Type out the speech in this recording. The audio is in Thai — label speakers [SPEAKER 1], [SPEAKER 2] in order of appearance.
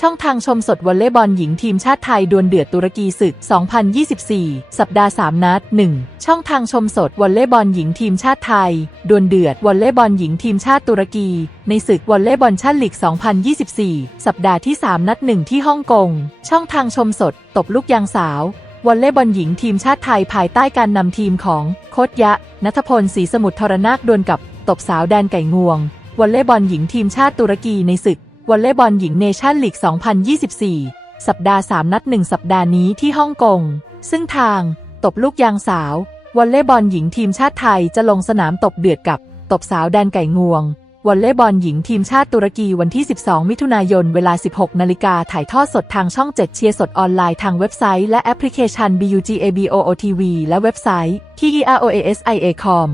[SPEAKER 1] ช่องทางชมสดวอลเลย์บอลหญิงทีมชาติไทยดวลเดือดตุรกีศึก 2024 สัปดาห์ 3 นัด 1. ช่องทางชมสดวอลเลย์บอลหญิงทีมชาติไทยดวลเดือดวอลเลย์บอลหญิงทีมชาติตุรกี ในศึกวอลเลย์บอลชาติลีก 2024 สัปดาห์ที่ 3 นัด 1 ที่ฮ่องกง ช่องทางชมสด ตบลูกยางสาววอลเลย์บอลหญิงทีมชาติไทยภายใต้การนำทีมของโคตยะนัทพลศรีสมุทรทรนาคดวลกับตบสาวแดนไก่งวงวอลเลย์บอลหญิงทีมชาติตุรกีในศึก วอลเลย์บอลหญิงเนชั่นลีก 2024 สัปดาห์ 3 นัด 1 สัปดาห์นี้ที่ฮ่องกง ซึ่งทาง ตบลูกยางสาว วอลเลย์บอลหญิงทีมชาติไทยจะลงสนามตบเดือดกับ ตบสาวแดนไก่งวง วอลเลย์บอลหญิงทีมชาติตุรกีวันที่ 12 มิถุนายน เวลา 16 นาฬิกาถ่ายทอดสดทางช่อง 7 เชียร์สดออนไลน์ทางเว็บไซต์และแอปพลิเคชัน BUGABOOTV และเว็บไซต์ TEROASIA.com